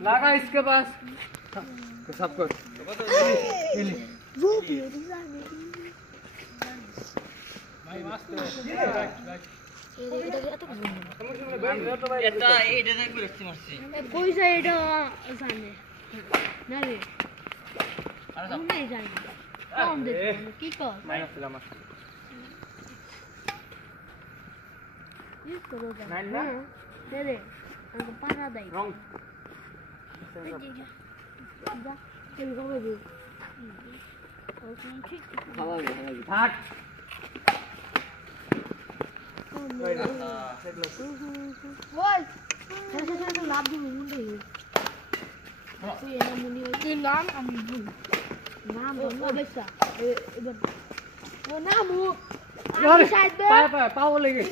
लगा इसके पास सब कुछ वो भी এটা এইটা দেখবে দেখতে মারছি কই যায় এটা জানে না রে আর না জানি কম দে কি কর মাইনাস দিলাম ইউজ করো নাই না দে রে আমি পাড়া দেই রং যা তুই কবে দিস ওকে ঠিক খাওয়া থাক বল ছেড়ে লাভ দিবি মুন্ডে তুই এনা মুনি তুই নাম আমি ভুল নাম বল বেসা এবার ও নাম ও আমি সাইড পাও লেগে